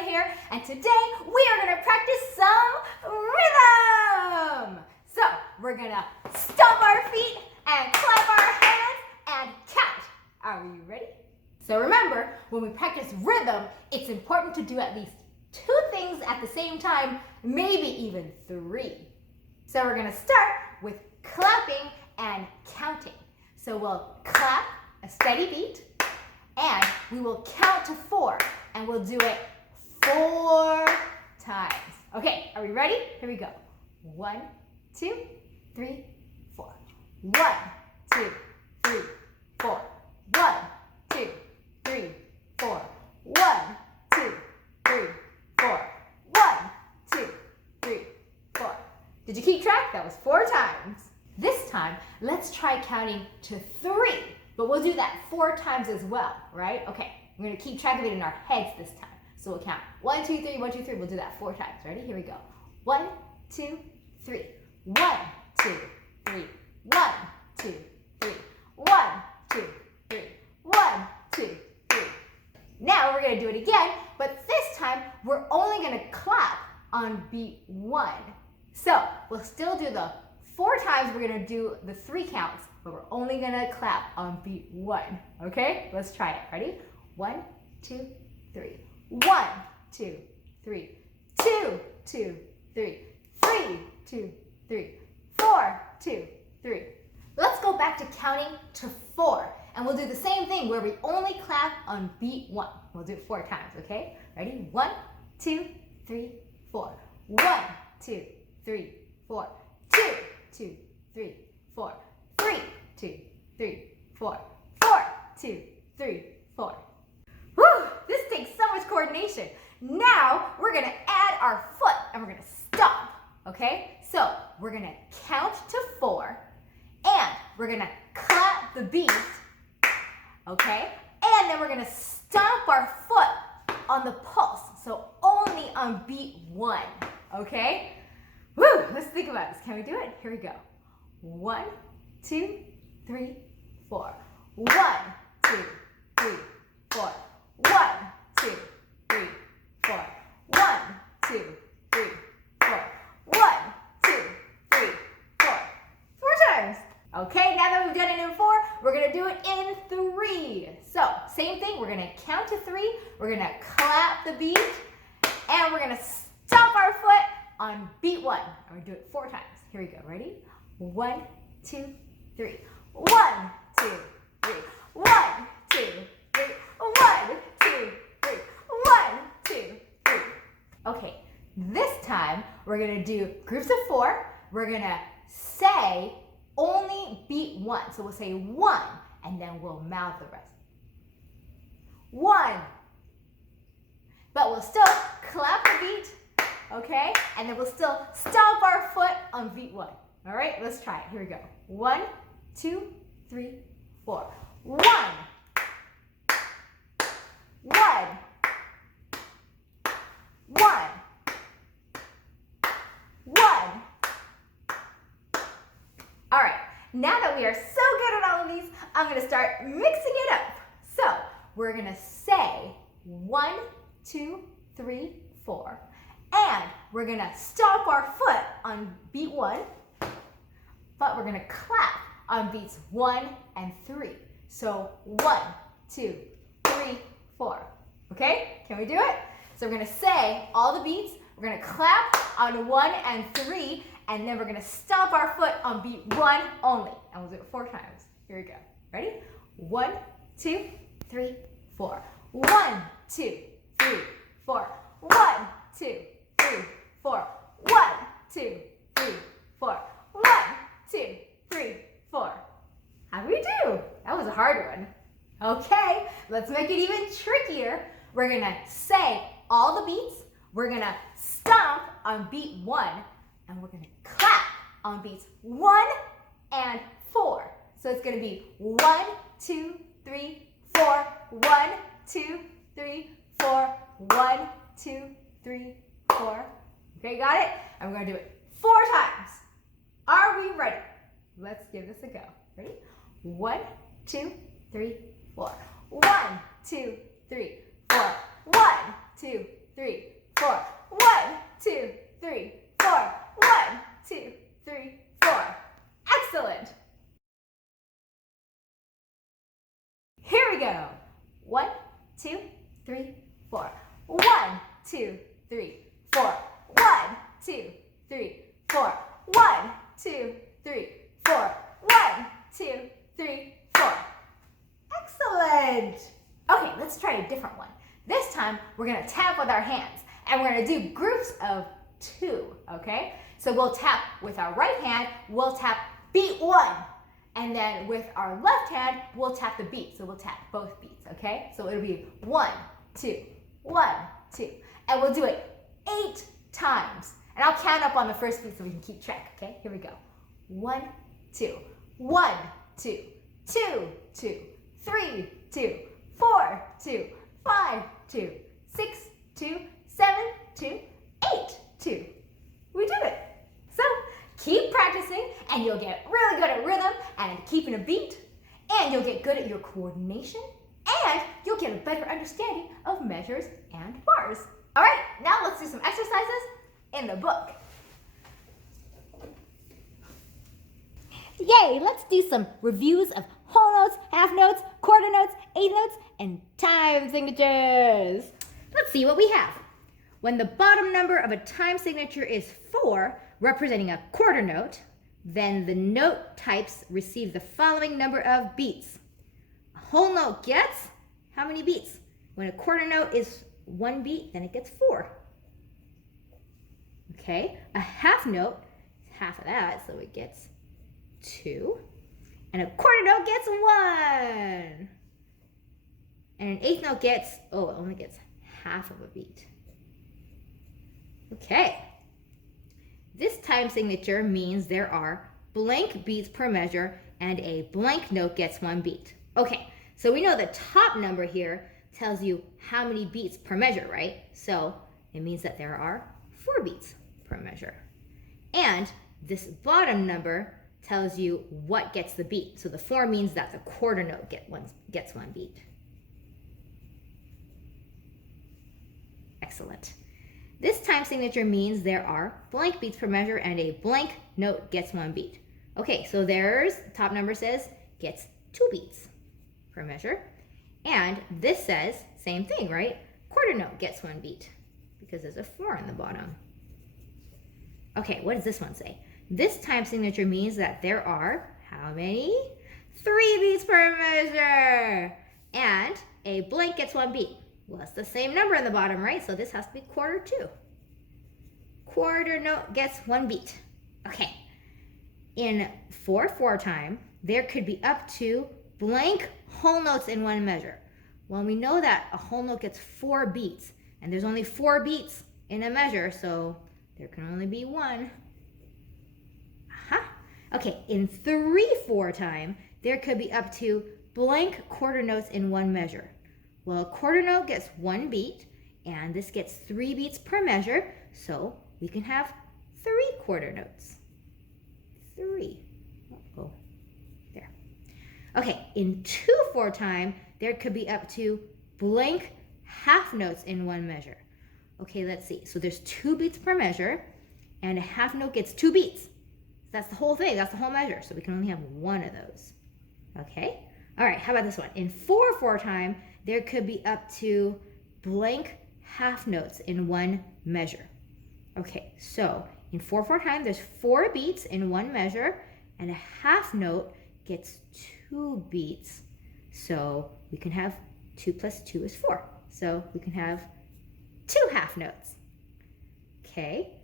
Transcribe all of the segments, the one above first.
Byeon here, and today we are going to practice some rhythm. So we're going to stomp our feet and clap our hands and count. Are you ready? So remember, when we practice rhythm, it's important to do at least 2 things at the same time, maybe even 3. So we're going to start with clapping and counting. So we'll clap a steady beat, and we will count to 4, and we'll do it 4 times. Okay, are we ready? Here we go. 1, 2, 3, 4. 1, 2, 3, 4. 1, 2, 3, 4. 1, 2, 3, 4. 1, 2, 3, 4. Did you keep track? That was 4 times. This time, let's try counting to 3, but we'll do that 4 times as well, right? Okay, we're going to keep track of it in our heads this time. So we'll count 1, 2, 3, 1, 2, 3. We'll do that 4 times. Ready? Here we go. 1, 2, 3. 1, 2, 3. 1, 2, 3. 1, 2, 3. 1, 2, 3. Now we're going to do it again, but this time we're only going to clap on beat 1. So we'll still do the 4 times. We're going to do the 3 counts, but we're only going to clap on beat 1. Okay? Let's try it. Ready? 1, 2, 3. 1, 2, 3. 2, 2, 3. 3, 2, 3. 4, 2, 3. Let's go back to counting to 4. And we'll do the same thing where we only clap on beat 1. We'll do it 4 times, okay? Ready? 1, 2, 3, 4. 1, 2, 3, 4. 2, 2, 3, 4. 3, 2, 3, 4. 4, 2, 3, 4. Whew, this takes so much coordination. Now we're gonna add our foot and we're gonna stomp, okay? So we're gonna count to 4 and we're gonna clap the beat, okay? And then we're gonna stomp our foot on the pulse, so only on beat 1, okay? Woo, let's think about this. Can we do it? Here we go. 1, 2, 3, 4. 1, 2, 3, 4. 1, 2, 3, 4. 1, 2, 3, 4. 1, 2, 3, 4. 4 times. Okay, now that we've done it in 4, we're going to do it in 3. So, same thing. We're going to count to 3. We're going to clap the beat. And we're going to stomp our foot on beat 1. And we're going to do it 4 times. Here we go. Ready? 1, 2, 3. 1, 2, 3. 1, 2, 3. 1, 2, 3. 1, 2, 3. Okay, this time we're going to do groups of 4. We're going to say only beat 1. So we'll say 1 and then we'll mouth the rest. 1. But we'll still clap the beat, okay? And then we'll still stomp our foot on beat 1. All right, let's try it. Here we go. 1, 2, 3, 4. 1. 1. 1. 1. All right, now that we are so good at all of these, I'm going to start mixing it up. So we're going to say 1, 2, 3, 4. And we're going to stomp our foot on beat 1, but we're going to clap on beats 1 and 3. So 1, 2, 3, 4. Okay, can we do it? So we're going to say all the beats. We're going to clap on 1 and 3, and then we're going to stomp our foot on beat 1 only. And we'll do it 4 times. Here we go. Ready? 1, 2, 3, 4. 1, 2, 3, 4. 1, 2, 3, 4. 1, 2, 3, 4. 1, 2, 3, 4. How do we do? That was a hard one. Okay, let's make it even trickier. We're going to say all the beats. We're going to stomp on beat 1. And we're going to clap on beats 1 and 4. So it's going to be 1, 2, 3, 4. 1, 2, 3, 4. 1, 2, 3, 4. Okay, got it? And we're going to do it 4 times. Are we ready? Let's give this a go. Ready? 1, 2, 3, 4. 1, 2, 3, 4. 1, 2, 3, 3, 4. 1, 2, 3, 4. 1, 2, 3, 4. 1, 2, 3, 4. 1, 2, 3, 4. Excellent. Okay, let's try a different one. This time, we're gonna tap with our hands, and we're gonna do groups of 2, okay? So we'll tap with our right hand, we'll tap beat 1. And then with our left hand, we'll tap the beat. So we'll tap both beats, okay? So it'll be 1, 2, 1, 2. And we'll do it 8 times. And I'll count up on the first beat so we can keep track, okay? Here we go. 1, 2, 1, 2, 2, 2, 3, 2, 4, 2, 5, 2, 6, 2, 7, 2, 8, 2. We did it. So keep practicing and you'll get really good at rhythm and keeping a beat, and you'll get good at your coordination, and you'll get a better understanding of measures and bars. All right, now let's do some exercises in the book. Yay, let's do some reviews of whole notes, half notes, quarter notes, eighth notes, and time signatures. Let's see what we have. When the bottom number of a time signature is 4, representing a quarter note, then the note types receive the following number of beats. A whole note gets how many beats? When a quarter note is 1 beat, then it gets 4. Okay, a half note is half of that, so it gets 2. And a quarter note gets 1. And an eighth note gets, it only gets half of a beat. Okay. This time signature means there are blank beats per measure and a blank note gets 1 beat. Okay, so we know the top number here tells you how many beats per measure, right? So it means that there are 4 beats per measure. And this bottom number tells you what gets the beat. So the 4 means that the quarter note gets 1 beat. Excellent. This time signature means there are blank beats per measure and a blank note gets 1 beat. Okay, so there's, top number says, gets 2 beats per measure. And this says, same thing, right? Quarter note gets 1 beat because there's a 4 on the bottom. Okay, what does this one say? This time signature means that there are, how many? 3 beats per measure. And a blank gets 1 beat. Well, it's the same number in the bottom, right? So this has to be quarter 2. Quarter note gets 1 beat. Okay. In 4/4 time, there could be up to blank whole notes in 1 measure. Well, we know that a whole note gets 4 beats, and there's only 4 beats in a measure, so there can only be 1. Okay, in 3/4 time, there could be up to blank quarter notes in 1 measure. Well, a quarter note gets 1 beat, and this gets 3 beats per measure, so we can have 3 quarter notes. 3. There. Okay, in 2/4 time, there could be up to blank half notes in 1 measure. Okay, let's see. So there's 2 beats per measure, and a half note gets 2 beats. That's the whole thing. That's the whole measure, so we can only have 1 of those. Okay? All right, how about this one? In 4/4 time, there could be up to blank half notes in 1 measure. Okay, so in 4/4 time, there's 4 beats in 1 measure, and a half note gets 2 beats. So we can have 2 plus 2 is 4. So we can have 2 half notes. Okay,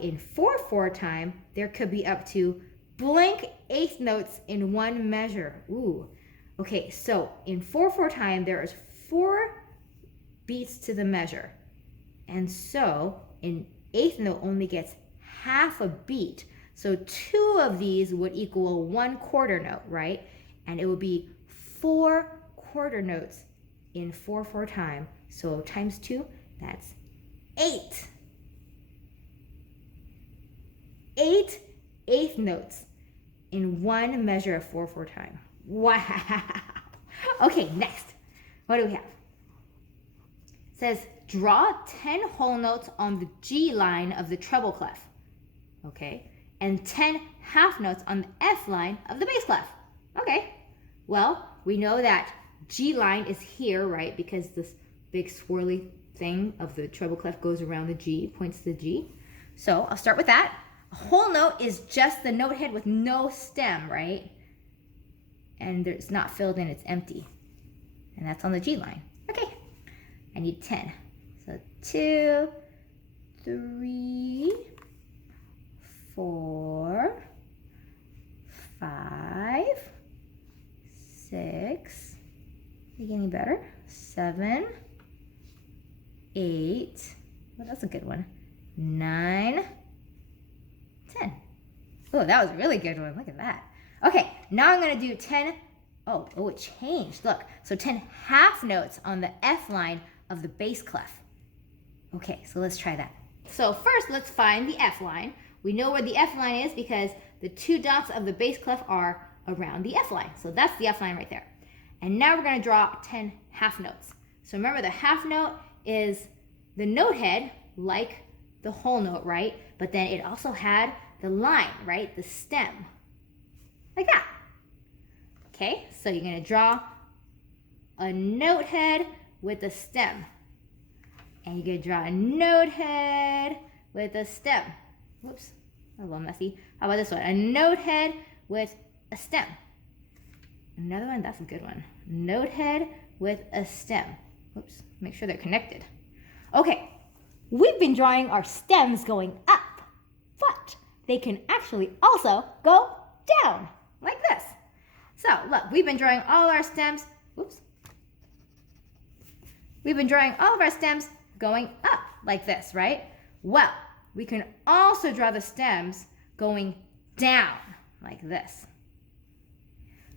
in 4/4 time, there could be up to blank eighth notes in 1 measure. Ooh. Okay, so in 4/4 time, there is 4 beats to the measure. And so an eighth note only gets half a beat. So 2 of these would equal 1 quarter note, right? And it would be 4 quarter notes in 4/4 time. So times 2, that's 8. 8 eighth notes in 1 measure of 4/4 time. Wow. Okay, next. What do we have? It says, draw 10 whole notes on the G line of the treble clef. Okay. And 10 half notes on the F line of the bass clef. Okay. Well, we know that G line is here, right? Because this big swirly thing of the treble clef goes around the G, points to the G. So I'll start with that. A whole note is just the note head with no stem, right? And it's not filled in, it's empty. And that's on the G line. Okay, I need 10. So 2, 3, 4, 5, 6, getting better, 7, 8, well, that's a good one, 9, 10. Oh, that was a really good one. Look at that. Okay, now I'm going to do 10. Oh, it changed. Look, so 10 half notes on the F line of the bass clef. Okay, so let's try that. So first, let's find the F line. We know where the F line is because the 2 dots of the bass clef are around the F line. So that's the F line right there. And now we're going to draw 10 half notes. So remember, the half note is the note head, like the whole note, right? But then it also had the line, right? The stem, like that. Okay, so you're going to draw a note head with a stem. And you're going to draw a note head with a stem. Whoops, a little messy. How about this one? A note head with a stem. Another one, that's a good one. Note head with a stem. Whoops, make sure they're connected. Okay, we've been drawing our stems going up, but they can actually also go down, like this. So look, we've been drawing all our stems, whoops. We've been drawing all of our stems going up, like this, right? Well, we can also draw the stems going down, like this.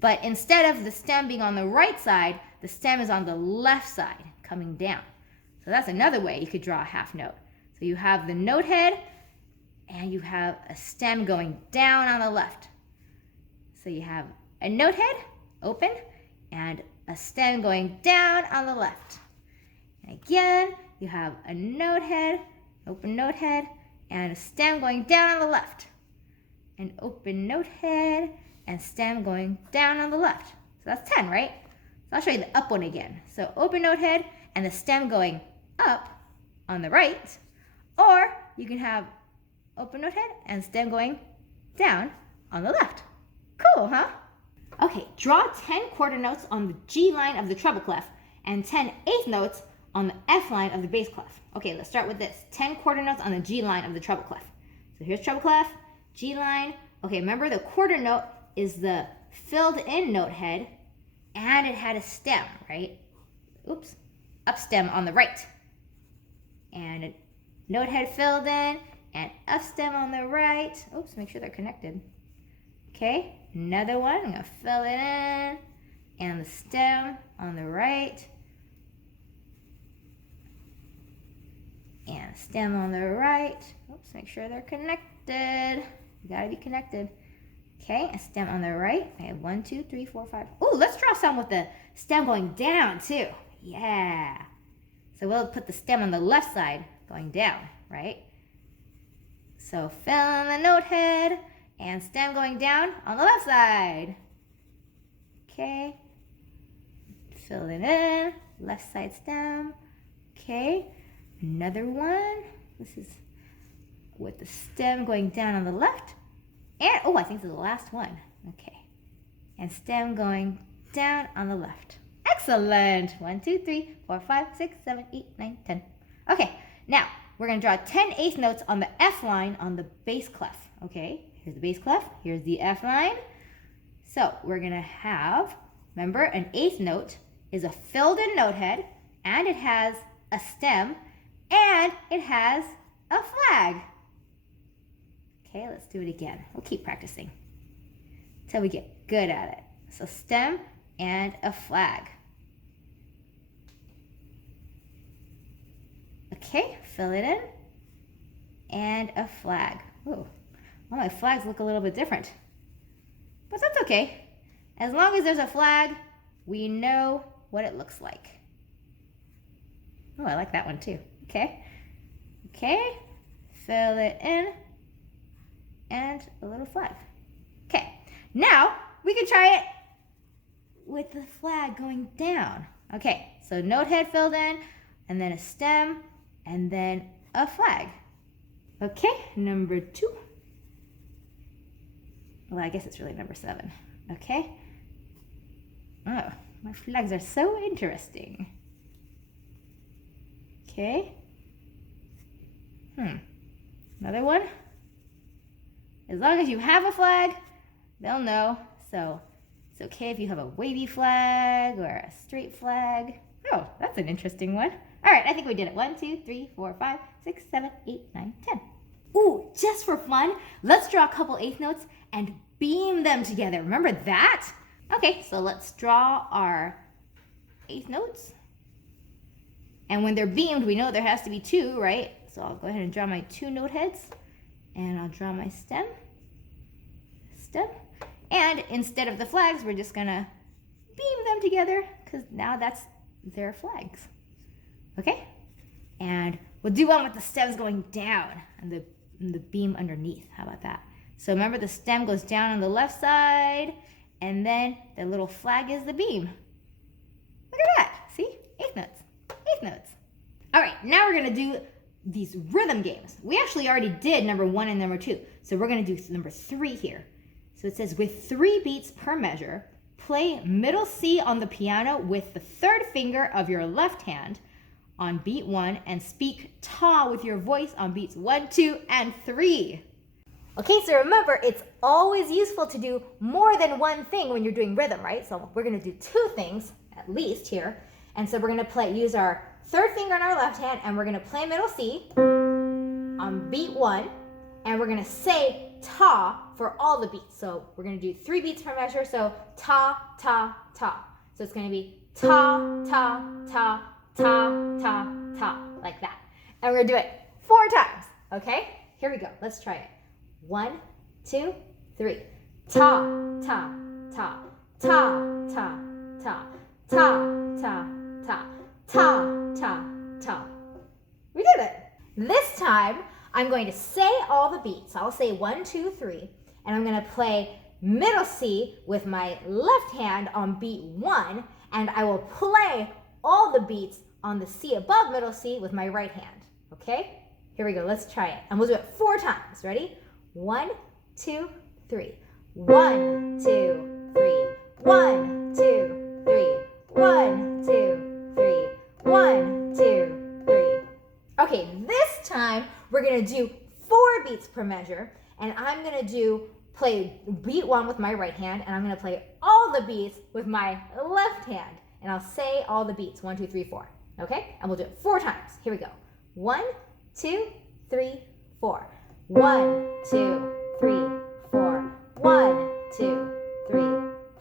But instead of the stem being on the right side, the stem is on the left side, coming down. So that's another way you could draw a half note. So you have the note head, and you have a stem going down on the left. So you have a note head, open, and a stem going down on the left. And again, you have a note head, open note head, and a stem going down on the left. An open note head, and stem going down on the left. So that's 10, right? So I'll show you the up one again. So open note head and the stem going up on the right, or you can have open note head and stem going down on the left. Cool, huh? Okay, draw 10 quarter notes on the G line of the treble clef and 10 eighth notes on the F line of the bass clef. Okay, let's start with this. 10 quarter notes on the G line of the treble clef. So here's treble clef, G line. Okay, remember the quarter note is the filled in note head, and it had a stem, right? Oops, up stem on the right. And a note head filled in, and up stem on the right. Oops, make sure they're connected. Okay, another one, I'm gonna fill it in, and the stem on the right. And stem on the right. Oops, make sure they're connected. You gotta be connected. Okay, a stem on the right. I have 1, 2, 3, 4, 5. Oh, let's draw some with the stem going down too. Yeah. So we'll put the stem on the left side going down, right? So fill in the note head and stem going down on the left side. Okay. Fill it in. Left side stem. Okay. Another one. This is with the stem going down on the left. And, oh, I think this is the last one. Okay. And stem going down on the left. Excellent. 1, 2, 3, 4, 5, 6, 7, 8, 9, 10. Okay, now we're going to draw 10 eighth notes on the F line on the bass clef. Okay, here's the bass clef. Here's the F line. So we're going to have, remember, an eighth note is a filled in note head, and it has a stem, and it has a flag. Okay, let's do it again. We'll keep practicing until we get good at it. So stem and a flag. Okay, fill it in. And a flag. Oh, well, my flags look a little bit different. But that's okay. As long as there's a flag, we know what it looks like. Oh, I like that one too. Okay. Okay, fill it in. And a little flag. Okay, now we can try it with the flag going down. Okay, so note head filled in, and then a stem, and then a flag. Okay, number 2. Well, I guess it's really number 7. Okay. Oh, my flags are so interesting. Okay. Another one. As long as you have a flag, they'll know. So it's okay if you have a wavy flag or a straight flag. Oh, that's an interesting one. All right, I think we did it. 1, 2, 3, 4, 5, 6, 7, 8, 9, 10. Ooh, just for fun, let's draw a couple eighth notes and beam them together. Remember that? Okay, so let's draw our eighth notes. And when they're beamed, we know there has to be 2, right? So I'll go ahead and draw my 2 note heads. And I'll draw my stem. And instead of the flags, we're just gonna beam them together because now that's their flags. Okay? And we'll do one with the stems going down and the beam underneath. How about that? So remember, the stem goes down on the left side, and then the little flag is the beam. Look at that. See? Eighth notes. Eighth notes. All right, now we're gonna do these rhythm games. We actually already did number 1 and number 2. So we're gonna do number 3 here. So it says, with 3 beats per measure, play middle C on the piano with the 3rd finger of your left hand on beat 1 and speak ta with your voice on beats 1, 2, and 3. Okay, so remember, it's always useful to do more than one thing when you're doing rhythm, right? So we're gonna do 2 things, at least here. And so we're gonna use our 3rd finger on our left hand, and we're gonna play middle C on beat 1, and we're gonna say ta for all the beats. So we're gonna do 3 beats per measure, so ta, ta, ta. So it's gonna be ta, ta, ta, ta, ta, ta, like that. And we're gonna do it 4 times, okay? Here we go, let's try it. 1, 2, 3. Ta, ta, ta, ta, ta, ta, ta, ta, ta, ta, ta, ta. We did it. This time, I'm going to say all the beats. I'll say 1, 2, 3, and I'm gonna play middle C with my left hand on beat 1, and I will play all the beats on the C above middle C with my right hand, okay? Here we go, let's try it. And we'll do it 4 times, ready? 1, 2, 3. 1, 2, 3. 1, 2, 3. 1, 2, 3. 1, 2, 3. Okay, this time we're gonna do 4 beats per measure, and I'm gonna play beat 1 with my right hand, and I'm gonna play all the beats with my left hand, and I'll say all the beats, 1, 2, 3, 4, okay? And we'll do it 4 times. Here we go. 1, 2, 3, 4. 1, 2, 3, 4. 1, 2, 3,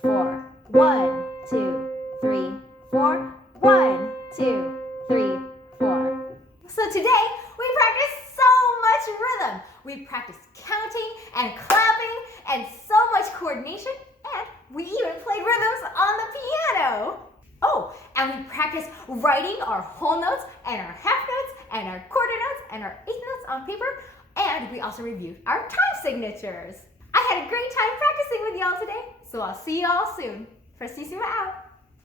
4. 1, 2, 3, 4. 1, 2, 3, 4. So today, we practiced so much rhythm. We practiced counting and clapping and so much coordination, and we even played rhythms on the piano. Oh, and we practiced writing our whole notes and our half notes and our quarter notes and our eighth notes on paper, and we also reviewed our time signatures. I had a great time practicing with y'all today, so I'll see y'all soon. Prestissima out.